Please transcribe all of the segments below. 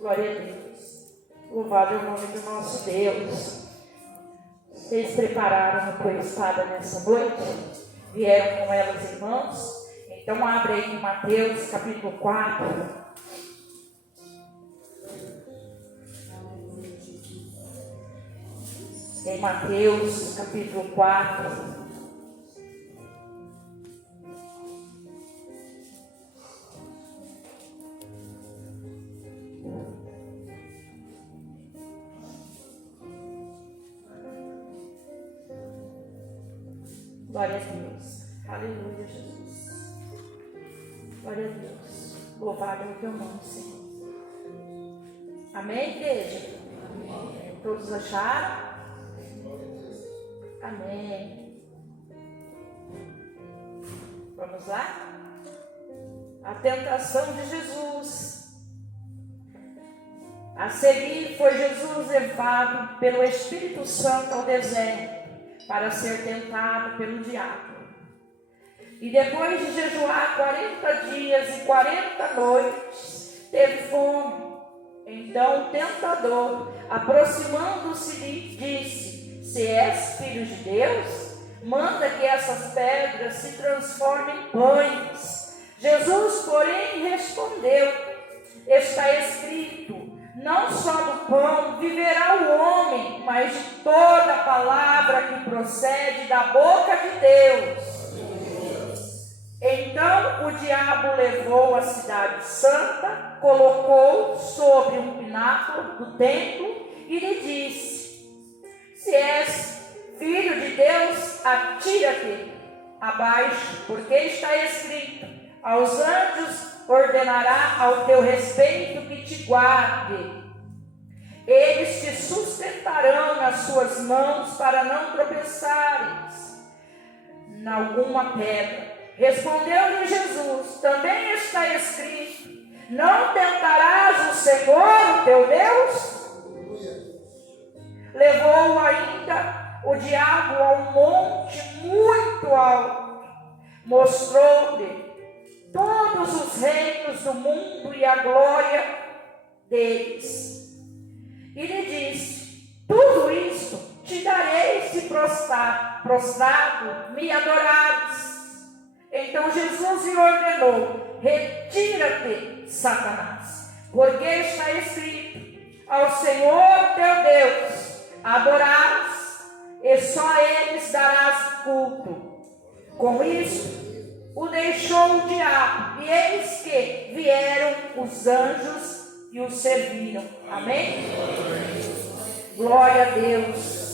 Glória a Deus. Louvado é o nome do nosso Deus. Vocês prepararam a tua espada nessa noite? Vieram com elas, irmãos? Então abre aí em Mateus capítulo 4. Em Mateus capítulo 4. Glória a Deus. Aleluia, Jesus. Glória a Deus. Louvado é o teu nome, Senhor. Amém, igreja? Amém. Todos acharam? Amém. Vamos lá? A tentação de Jesus. A seguir foi Jesus levado pelo Espírito Santo ao deserto para ser tentado pelo diabo. E depois de jejuar 40 dias e 40 noites, teve fome. Então o tentador, aproximando-se, lhe disse: se és filho de Deus, manda que essas pedras se transformem em pães. Jesus, porém, respondeu: está escrito, não só do pão viverá o homem, mas de toda a palavra que procede da boca de Deus. Então o diabo levou a cidade santa, colocou sobre um pináculo do templo e lhe disse: se és filho de Deus, atira-te abaixo, porque está escrito: aos anjos ordenará ao teu respeito que te guarde. Eles te sustentarão nas suas mãos para não tropeçares em alguma pedra. Respondeu-lhe Jesus: também está escrito: não tentarás o Senhor, o teu Deus? Levou-o ainda o diabo a um monte muito alto, mostrou-lhe todos os reinos do mundo e a glória deles. E lhe disse: tudo isto te darei se prostrado me adorares. Então Jesus lhe ordenou: retira-te, Satanás, porque está escrito: ao Senhor teu Deus adorarás, e só a eles darás culto. Com isso o deixou o diabo, e eis que vieram os anjos e o serviram. Amém? Glória a Deus.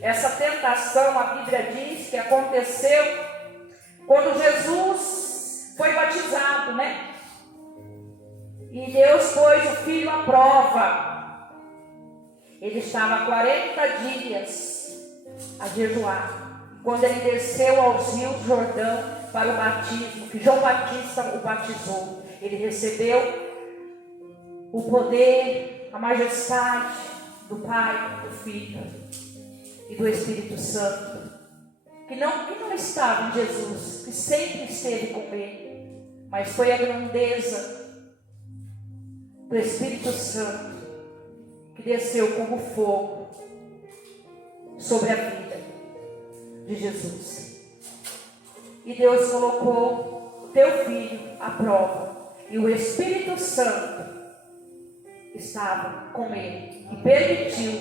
Essa tentação, a Bíblia diz que aconteceu quando Jesus foi batizado, né? E Deus pôs o filho à prova. Ele estava 40 dias a jejuar. Quando ele desceu aos rios Jordão para o batismo, que João Batista o batizou, ele recebeu o poder, a majestade do Pai, do Filho e do Espírito Santo, que não estava em Jesus, que sempre esteve com ele, mas foi a grandeza do Espírito Santo que desceu como fogo sobre a vida de Jesus. E Deus colocou o teu filho à prova, e o Espírito Santo estava com ele e permitiu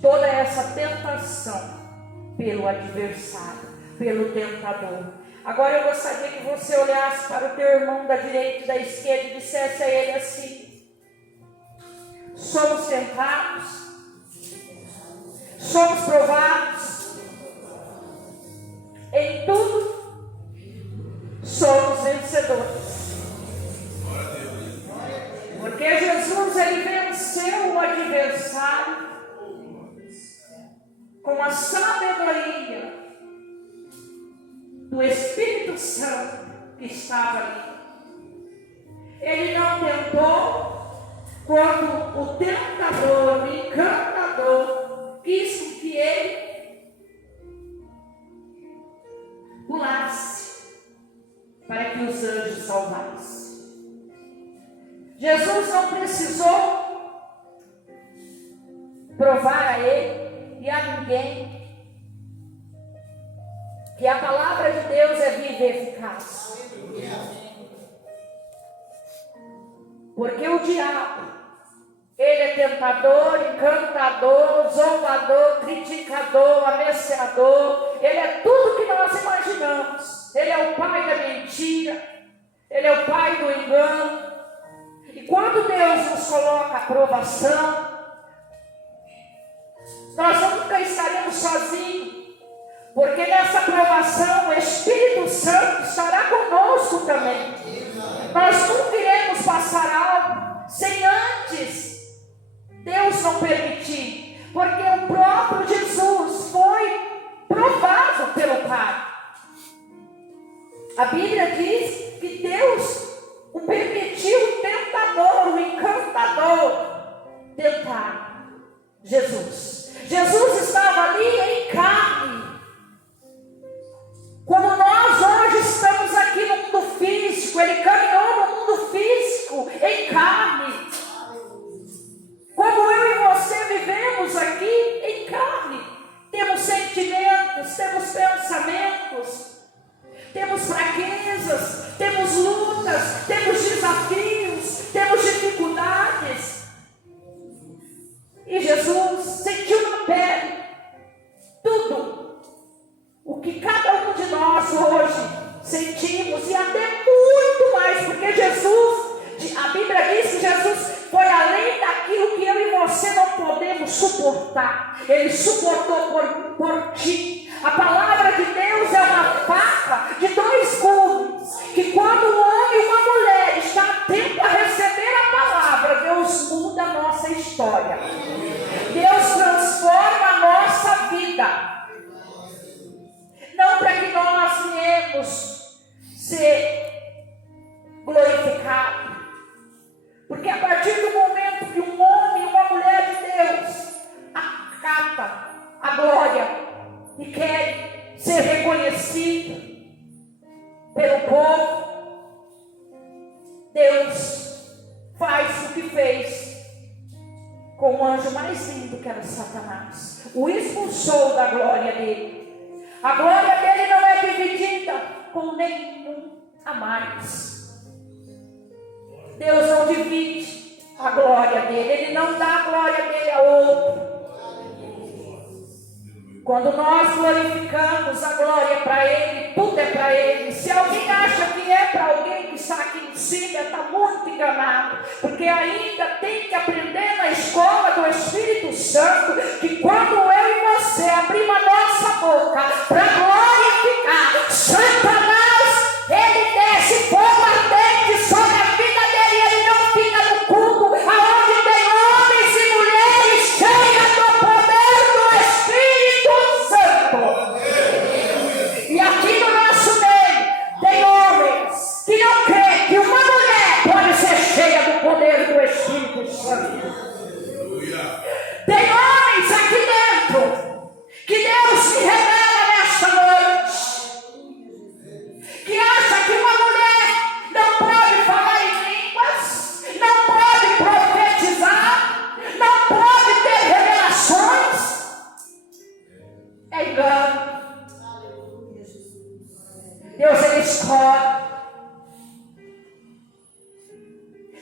toda essa tentação pelo adversário, pelo tentador. Agora eu gostaria que você olhasse para o teu irmão da direita e da esquerda e dissesse a ele assim: somos tentados, somos provados, em tudo somos vencedores. Porque Jesus, ele venceu o adversário com a sabedoria do Espírito Santo que estava ali. Ele não tentou quando o tentador, o encantador, quis que ele pulasse para que os anjos salvassem. Jesus não precisou provar a ele e a ninguém que a palavra de Deus é viva e eficaz. Porque o diabo, ele é tentador, encantador, zombador, criticador, amesqueador. Ele é tudo que nós imaginamos. Ele é o pai da mentira. Ele é o pai do engano. E quando Deus nos coloca a provação, nós nunca estaremos sozinhos. Porque nessa provação o Espírito Santo estará conosco também. Nós nunca iremos passar algo sem antes Deus não permitir. Porque o próprio Jesus foi provado pelo Pai. A Bíblia diz que Deus o permitiu o tentador, o encantador, tentar Jesus. Jesus estava ali em carne. Como nós hoje estamos aqui no mundo físico, ele caminhou no mundo físico, em carne. Como eu e você vivemos aqui em carne. Temos sentimentos, temos pensamentos, temos fraquezas, temos lutas, temos desafios, temos dificuldades. E Jesus sentiu na pele tudo o que cada um de nós hoje sentimos, e até muito mais, porque Jesus, a Bíblia diz que Jesus foi além daquilo que eu e você não podemos suportar. Ele suportou por ti. A palavra de Deus é uma faca de dois gumes, que quando um homem e uma mulher está atento a receber a palavra, Deus muda a nossa história. Deus transforma a nossa vida. Não para que nós viemos ser glorificados. Porque a partir do momento que um homem e uma mulher de Deus acata a glória e quer ser reconhecido pelo povo, Deus faz o que fez com o anjo mais lindo, que era Satanás. O expulsou da glória dele. A glória dele não é dividida com nenhum a mais. Deus não divide a glória dele. Ele não dá a glória dele a outro. Quando nós glorificamos, a glória é para ele, tudo é para ele. Se alguém acha que é para alguém que está aqui em cima, está muito enganado. Porque ainda tem que aprender na escola do Espírito Santo que quando eu e você abrimos a nossa boca para glorificar, Satanás, ele desce fogo ardente sobre a vida dele. Ele não fica no culto aonde tem homens e mulheres cheias do poder do Espírito Santo. E aqui no nosso meio tem homens que não creem que uma mulher pode ser cheia do poder do Espírito Santo. Tem homens aqui dentro que Deus se revela nesta noite, que acha que uma mulher não pode falar em línguas, não pode profetizar, não pode ter revelações. É engano. Deus, ele escolhe.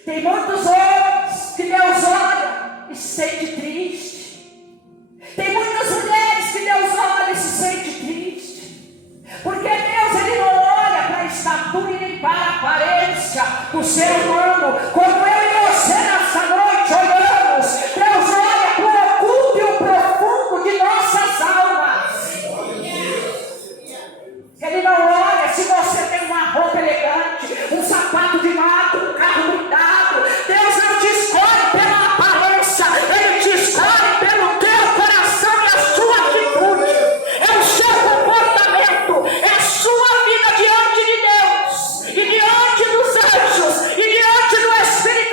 Tem muitos homens que Deus olha e se sente triste. Tem muitas mulheres que Deus olha e se sente triste. Porque Deus, ele não olha para a estatura e nem para a aparência do ser humano, como eu e você nessa noite olhamos. Deus olha para o oculto e o profundo de nossas almas. Ele não olha se você tem uma roupa elegante, um sapato de mato, um carro blindado. Deus não te escolhe pela aparência, ele te escolhe pelo teu coração e a sua atitude. É o seu comportamento, é a sua vida diante de Deus, e diante dos anjos, e diante do Espírito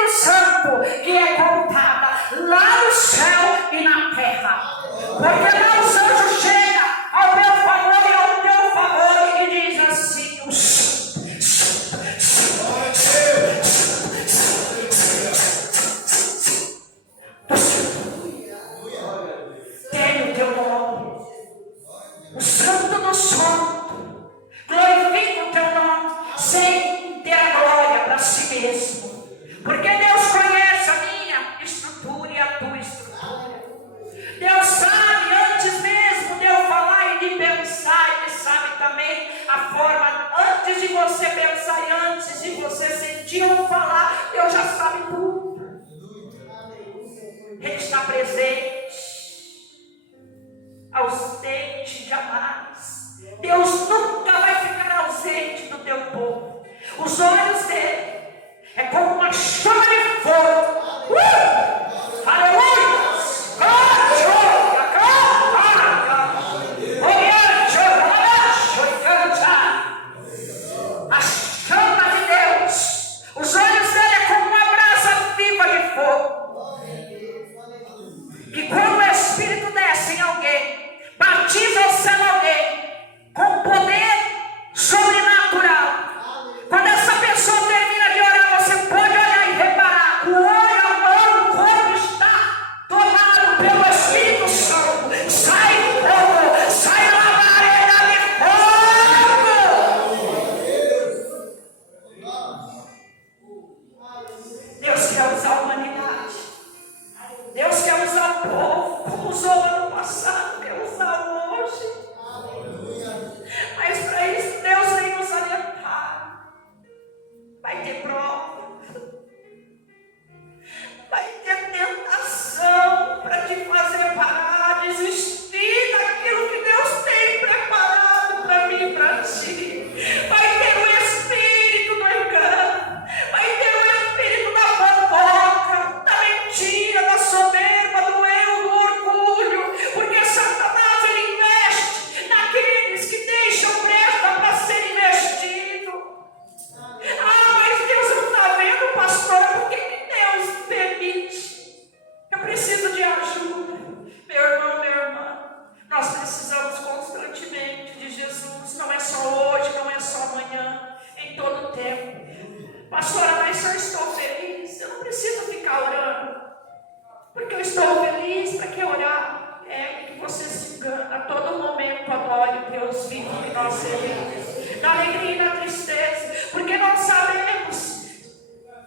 que orar é que você se engana. A todo momento adore o Deus vivo que nós seremos. Na alegria e na tristeza. Porque nós sabemos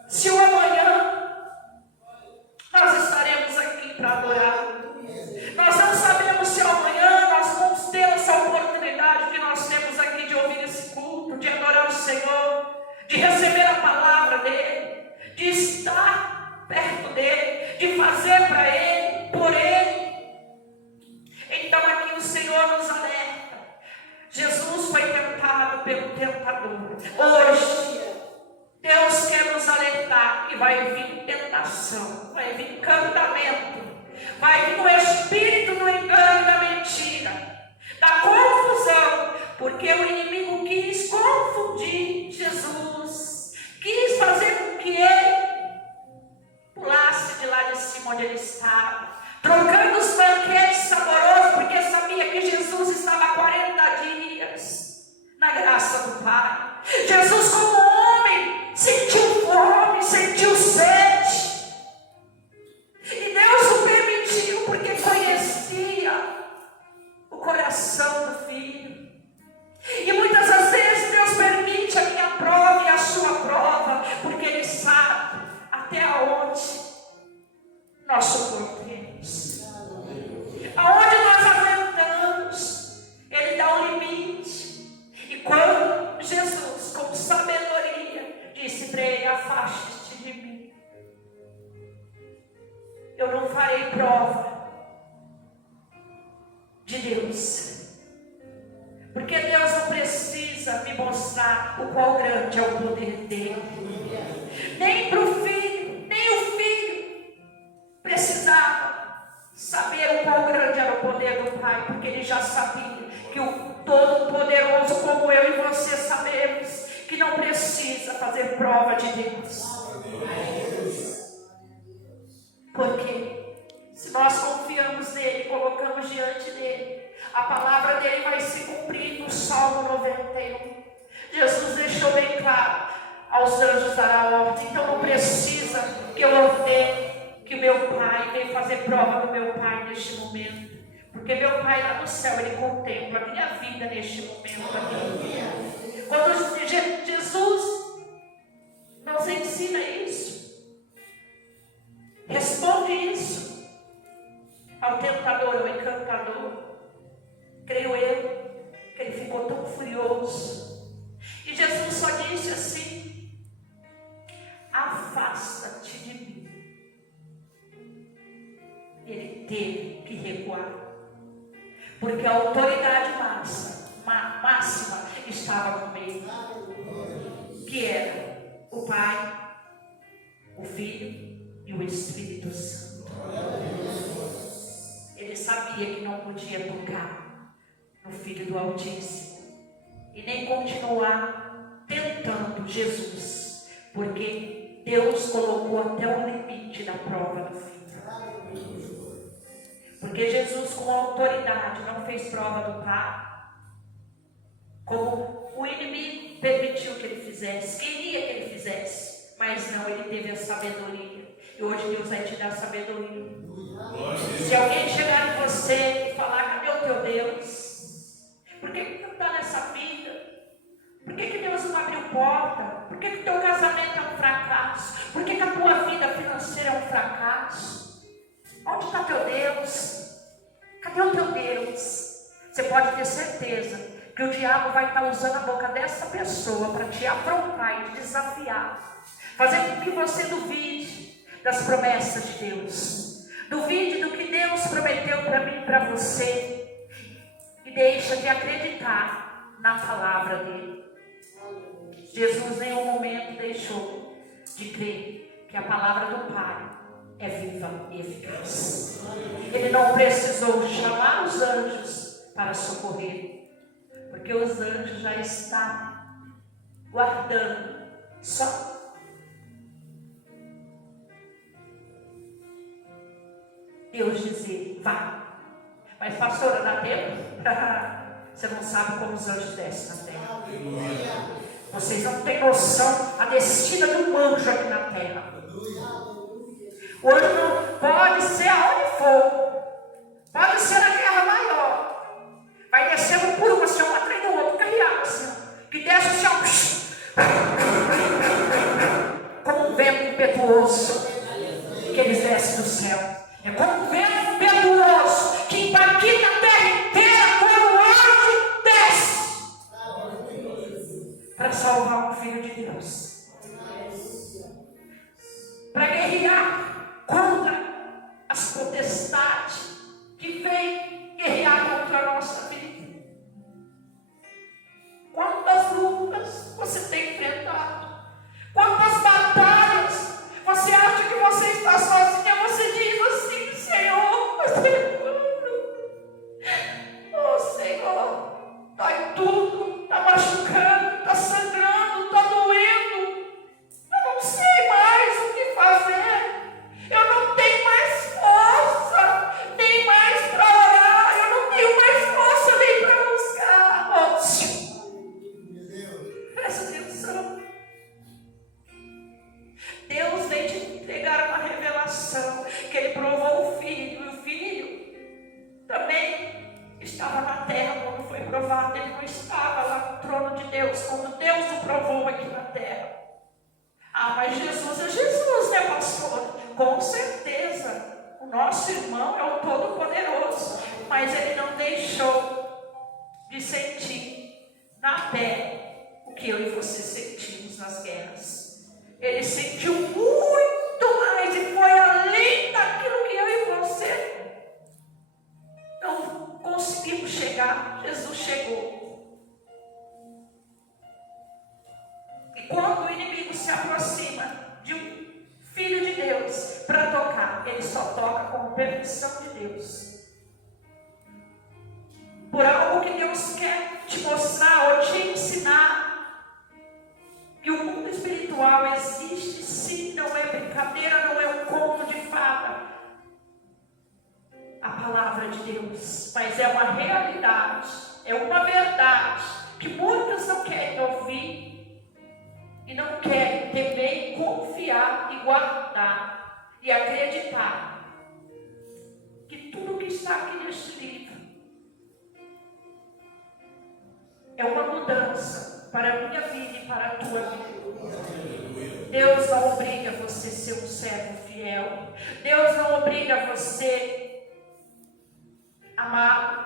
se o amanhã nós estaremos aqui para adorar. Nós não sabemos se amanhã nós vamos ter essa oportunidade que nós temos aqui de ouvir esse culto, de adorar o Senhor, de receber a palavra dEle, de estar perto dEle, de fazer para Ele, por Ele. Então aqui o Senhor nos alerta. Jesus foi tentado pelo tentador. Hoje, Deus quer nos alertar que vai vir tentação, vai vir encantamento, vai vir o espírito do engano, da mentira, da confusão, porque o inimigo quis confundir Jesus, quis fazer com que ele pulasse de lá de cima onde ele estava, trocando os banquetes saborosos, porque sabia que Jesus estava há 40 dias na graça do Pai. Jesus, como homem, sentiu fome, sentiu sede. E Deus o permitiu porque conhecia o coração do filho. E muitas das vezes Deus permite a minha prova e a sua prova, porque Ele sabe até onde nós suportemos. Aonde nós aguentamos, Ele dá um limite. E quando Jesus, com sabedoria, disse para ele: afaste-te de mim, eu não farei prova de Deus, porque Deus não precisa me mostrar o qual grande é o poder dele, nem para o filho, nem o filho precisava saber o qual grande era o poder do Pai, porque ele já sabia que o Todo-Poderoso, como eu e você sabemos, que não precisa fazer prova de Deus. Porque se nós confiamos nele, colocamos diante dele, a palavra dele vai se cumprir no Salmo 91. Jesus deixou bem claro: aos anjos dará ordem. Então não precisa que eu ordene que meu Pai venha fazer prova do meu Pai neste momento, porque meu Pai lá no céu, ele contempla a minha vida neste momento aqui. Quando Jesus nos ensina isso, responde isso ao tentador, ao encantador, creio eu, que ele ficou tão furioso. E Jesus só disse assim: afasta-te de mim. Ele teve que recuar, porque a autoridade máxima estava no meio, que era o Pai, o Filho e o Espírito Santo. Ele sabia que não podia tocar no Filho do Altíssimo e nem continuar tentando Jesus, porque Deus colocou até o limite da prova do Filho. Porque Jesus, com autoridade, não fez prova do Pai, como o inimigo permitiu que ele fizesse, queria que ele fizesse, mas não, ele teve a sabedoria. E hoje Deus vai te dar sabedoria. Se alguém chegar em você e falar: cadê o teu Deus? Por que tu está nessa vida? Por que Deus não abriu porta? Por que o teu casamento é um fracasso? Por que a tua vida financeira é um fracasso? Onde está teu Deus? Cadê o teu Deus? Você pode ter certeza que o diabo vai estar usando a boca dessa pessoa para te afrontar e te desafiar, fazer com que você duvide das promessas de Deus, duvide do que Deus prometeu para mim e para você, e deixa de acreditar na palavra dele. Jesus em nenhum momento deixou de crer que a palavra do Pai é viva e eficaz. Ele não precisou chamar os anjos para socorrer, porque os anjos já estavam guardando só Deus dizer: vá. Mas pastora, dá tempo? Você não sabe como os anjos descem na terra. Vocês não têm noção a descida de um anjo aqui na terra. O anjo não pode ser aonde for, Pode ser a guerra maior. Vai descendo por uma, assim, um atrás do outro, carreado assim, ó. Que desce assim, ó, como um vento impetuoso que eles descem do céu. É como um vento impetuoso que impacta a terra inteira quando o anjo desce para salvar um filho de Deus, para guerrear contra as potestades que vem guerrear contra a nossa vida. Quantas lutas você tem enfrentado? Quantas batalhas você acha que você está sozinha? Você diz assim: Senhor, oh Senhor, dói tudo, está machucando, está sangrando, está doendo. Eu não sei mais o que fazer. Eu não tenho mais força, nem mais para orar. Eu não tenho mais força nem para buscar. Oh, presta atenção. Deus vem te entregar uma revelação que Ele provou o Filho. E o Filho também estava na terra quando foi provado. Ele não estava lá no trono de Deus quando Deus o provou aqui na terra. Ah, mas Jesus é Jesus, né, pastor? Com certeza, o nosso irmão é o Todo-Poderoso, mas ele não deixou de sentir na pele o que eu e você sentimos nas guerras. Ele sentiu muito mais e foi além daquilo que eu e você não conseguimos chegar. Jesus chegou. E quando o inimigo se aproxima de um filho de Deus para tocar, ele só toca com permissão de Deus. Por algo que Deus quer te mostrar ou te ensinar. Que o mundo espiritual existe sim, não é brincadeira, não é um conto de fada. A palavra de Deus, mas é uma realidade, é uma verdade que muitos não querem ouvir. E não querem temer, confiar e guardar e acreditar que tudo que está aqui neste livro é uma mudança para a minha vida e para a tua vida. Deus não obriga você a ser um servo fiel. Deus não obriga você a amá-lo.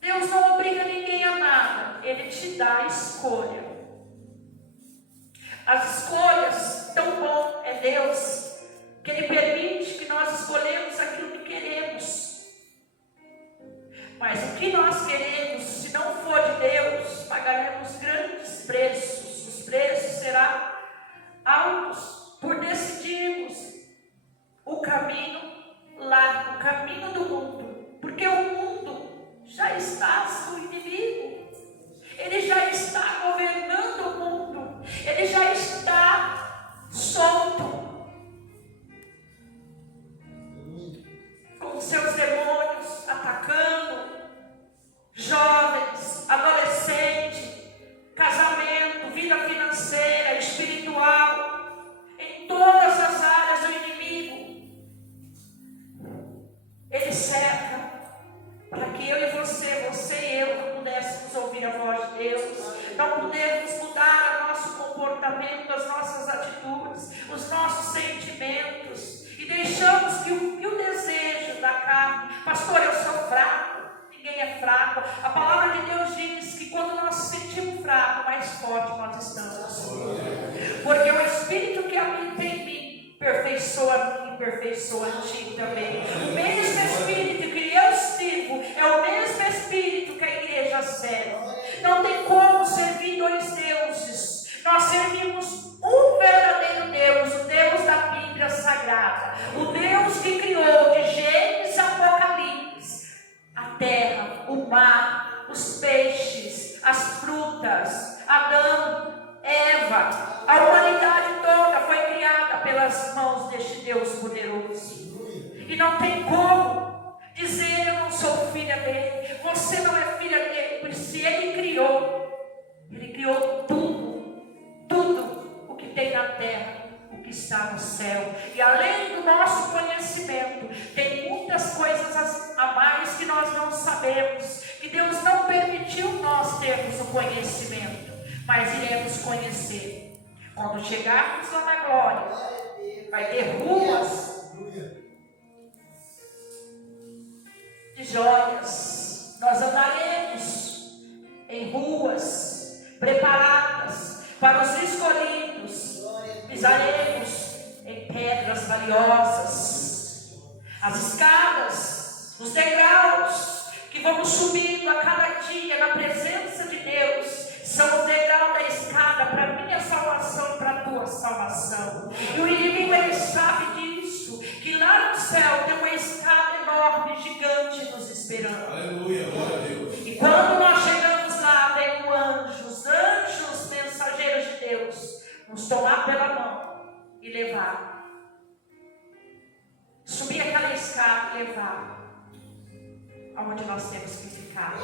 Deus não obriga ninguém a nada. Ele te dá a escolha. As escolhas, tão bom é Deus, que Ele permite que nós escolhemos aquilo que queremos. Mas o que nós queremos, se não for de Deus, pagaremos grandes preços. Os preços serão altos por decidirmos o caminho lá, o caminho do mundo. Porque o mundo já está sob o inimigo. Ele já está governando o mundo. Ele já está solto com seus demônios atacando jovens, adolescentes, casamento, vida financeira, espiritual, em todas as áreas do inimigo. Ele cerca para que eu e você e eu não pudéssemos ouvir a voz de Deus, não pudéssemos mudar o nosso comportamento, as nossas atitudes, os nossos sentimentos, e deixamos que o desejo da carne, pastor, eu sou fraco. Ninguém é fraco. A palavra de Deus diz que quando nós nos sentimos fracos, mais forte nós estamos. Porque o Espírito que habita em mim aperfeiçoa a ti também. O mesmo Espírito que eu sirvo é o mesmo Espírito que a igreja serve. Não tem como servir dois deuses. Nós servimos um verdadeiro Deus, o Deus da Bíblia Sagrada, o Deus que criou de Gênesis a Apocalipse a terra, o mar, os peixes, as frutas, Adão, Eva, a humanidade toda foi criada pelas mãos deste Deus poderoso. E não tem como dizer: eu não sou filha dele, você não é filha dele, porque se ele criou tudo o que tem na terra, o que está no céu. E além do nosso conhecimento, tem muita muitas coisas a mais que nós não sabemos, que Deus não permitiu nós termos o conhecimento, mas iremos conhecer. Quando chegarmos lá na glória, vai ter ruas de joias, nós andaremos em ruas preparadas para os escolhidos, pisaremos em pedras valiosas, as escadas, os degraus que vamos subindo a cada dia na presença de Deus, são o degrau da escada para a minha salvação e para a tua salvação. E o inimigo, ele sabe disso, que lá no céu tem uma escada enorme, gigante nos esperando. Aleluia, glória a Deus. E quando nós chegamos lá, vem um anjo, os anjos mensageiros de Deus, nos tomar pela mão e levar. Subir aquela escada e levar aonde nós temos que ficar,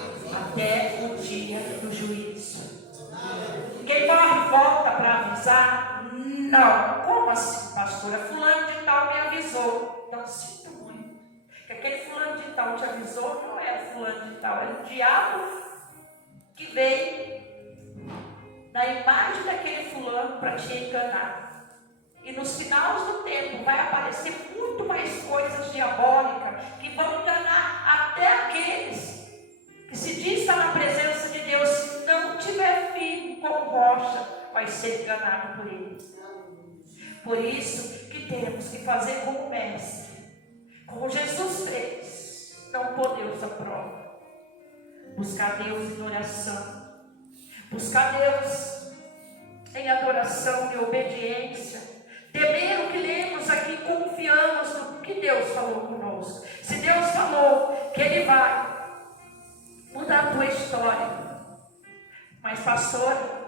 até o dia do juízo. Quem morre volta para avisar? Não. Como assim, pastora? Fulano de tal me avisou. Não, sinto muito. Que aquele fulano de tal te avisou, não era fulano de tal, era o diabo que veio na imagem daquele fulano para te enganar. E nos finais do tempo vai aparecer muito mais coisas diabólicas que vão enganar até aqueles que se diz estar na presença de Deus. Se não tiver firme como rocha, vai ser enganado por ele. Por isso que temos que fazer como o mestre, como Jesus fez, não pôr Deus à prova, buscar Deus em oração, buscar Deus em adoração e obediência, temer o que lemos aqui, confiamos no que Deus falou conosco. Se Deus falou que Ele vai mudar a tua história, mas pastora,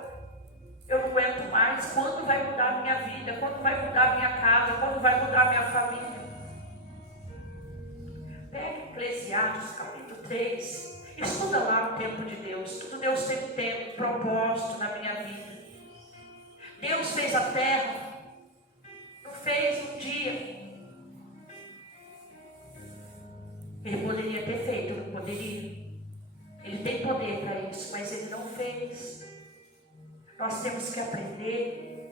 eu não aguento mais, quando vai mudar a minha vida, quando vai mudar a minha casa, quando vai mudar a minha família? Pega Eclesiastes capítulo 3, estuda lá o tempo de Deus. Tudo Deus tem um tempo, um propósito na minha vida. Deus fez a terra, não fez um dia. Ele poderia ter feito, não poderia. Ele tem poder para isso, mas Ele não fez. Nós temos que aprender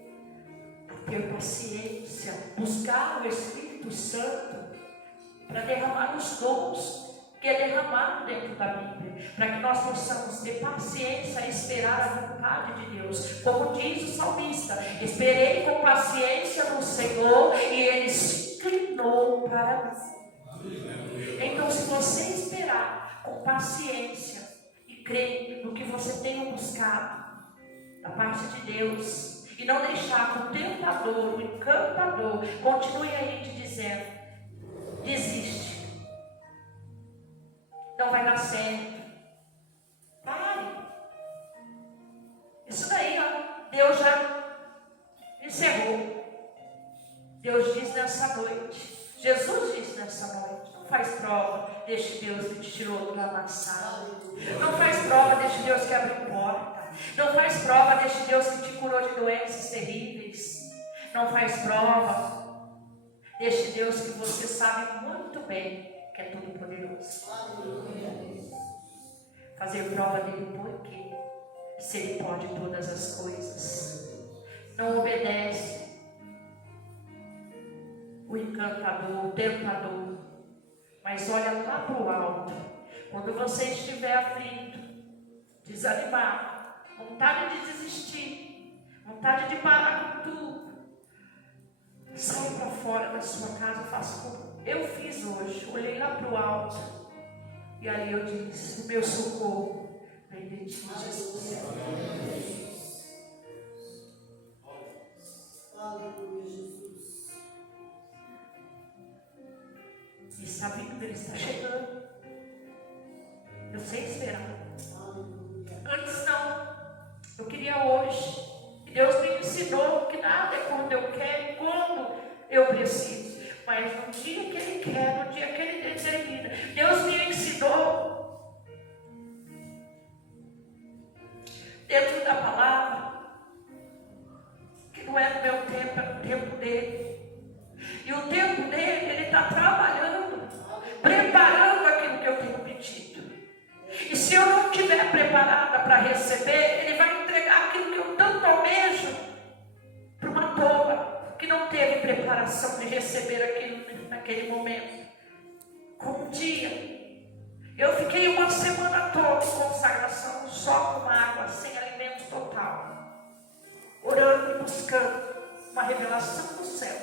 a ter paciência, buscar o Espírito Santo para derramar os dons que é derramado dentro da Bíblia, para que nós possamos ter paciência e esperar a vontade de Deus. Como diz o salmista: esperei com paciência no Senhor e Ele se inclinou para mim. Então, se você esperar com paciência e crer no que você tem buscado da parte de Deus, e não deixar que o tentador, o encantador, continue aí te dizendo: desiste, não vai dar certo, pare. Isso daí, ó, Deus já encerrou. Deus diz nessa noite, Jesus diz nessa noite: não faz prova, deixe Deus que te tirou do lamaçal. Não faz prova, deixe Deus que abriu porta. Não faz prova, deixe Deus que te curou de doenças terríveis. Não faz prova, deixe Deus que você sabe muito bem que é todo poderoso. Fazer prova dele por quê? Se ele pode todas as coisas. Não obedece o encantador, o tentador, mas olha lá para o alto. Quando você estiver aflito, desanimado, vontade de desistir, vontade de parar com tudo, sai para fora da sua casa, faça como eu fiz hoje. Olhei lá para o alto e ali eu disse: o meu socorro vem de ti, Jesus. Aleluia, Jesus. E sabendo que Ele está chegando, eu sei esperar. Antes não. Eu queria hoje. E Deus me ensinou que nada é quando eu quero e quando eu preciso, mas no dia que Ele quer, no dia que Ele determina. Deus me ensinou dentro da palavra que não é no meu tempo, é no tempo dele. E o tempo dele, Ele está trabalhando para preparada para receber, Ele vai entregar aquilo que eu tanto almejo para uma tola que não teve preparação de receber aquilo naquele momento. Como um dia, eu fiquei uma semana toda em consagração, só com água, sem alimento total, orando e buscando uma revelação do céu,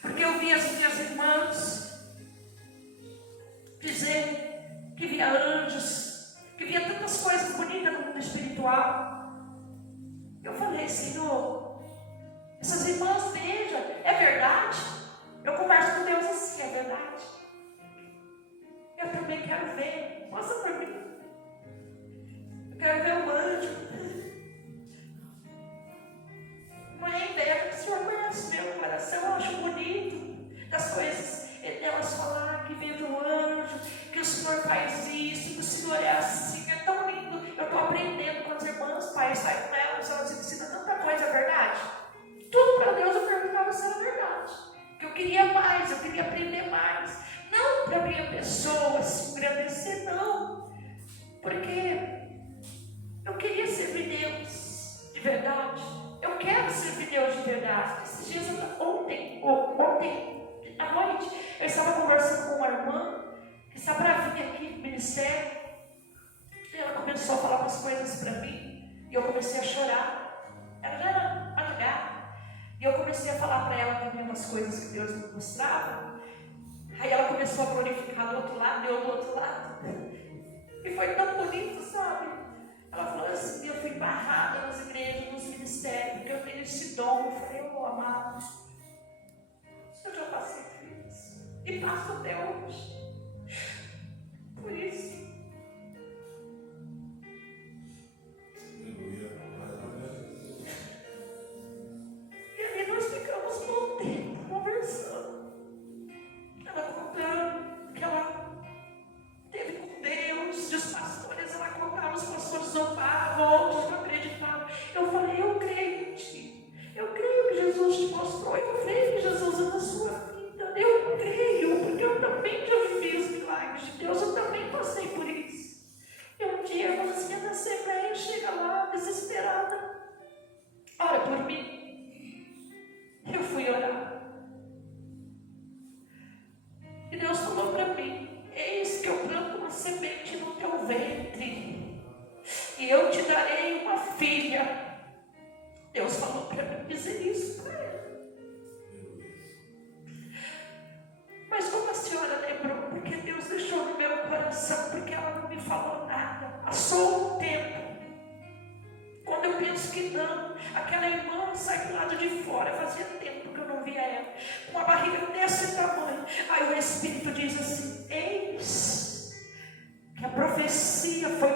porque eu vi as minhas irmãs dizer que via anjos, que via tantas coisas bonitas no mundo espiritual. Eu falei: Senhor, essas irmãs vejam, é verdade? Eu converso com Deus assim: é verdade? Eu também quero ver, mostra para mim. Eu quero ver o anjo. Uma inveja que o Senhor conhece meu coração, eu acho bonito das coisas, elas falar que vê o anjo, que o Senhor faz isso, que o Senhor é assim, é tão lindo. Eu estou aprendendo com as irmãs, pai, sai com elas ensinam tanta coisa, é verdade? Tudo para Deus eu perguntava se era verdade, que eu queria mais, eu queria aprender mais. Não para minha pessoa se engrandecer, não, porque eu queria servir Deus de verdade. Eu quero servir Deus de verdade. Esses dias, ontem à noite, eu estava conversando com uma irmã que está para vir aqui no ministério. E ela começou a falar umas coisas para mim e eu comecei a chorar. Ela já era madrugada e eu comecei a falar para ela também umas coisas que Deus me mostrava. Aí ela começou a glorificar do outro lado, eu do outro lado. E foi tão bonito, sabe? Ela falou assim: eu fui barrada nas igrejas, nos ministérios, porque eu tenho esse dom. Eu falei: oh, amado, eu já passei por isso. E passo até hoje. Por isso. E ali nós ficamos um bom tempo conversando. Ela contando que ela teve com Deus, e os pastores, ela contava, os pastores zombavam, outros não acreditavam. Eu falei: eu creio em ti, eu creio que Jesus te mostrou, eu creio que Jesus é na sua vida, eu creio, porque eu também já vivi os milagres de Deus, eu também passei por isso. E um dia a irmãzinha da Assembleia chega lá, desesperada: ora por mim. Eu fui orar. E Deus falou para mim: eis que eu planto uma semente no teu ventre, e eu te darei uma filha. Deus falou para mim dizer isso para ela. Mas como a senhora lembrou? Porque Deus deixou no meu coração, porque ela não me falou nada. Passou um tempo. Quando eu penso que não, aquela irmã sai do lado de fora. Fazia tempo que eu não via ela, com a barriga desse tamanho. Aí o Espírito diz assim: eis que a profecia foi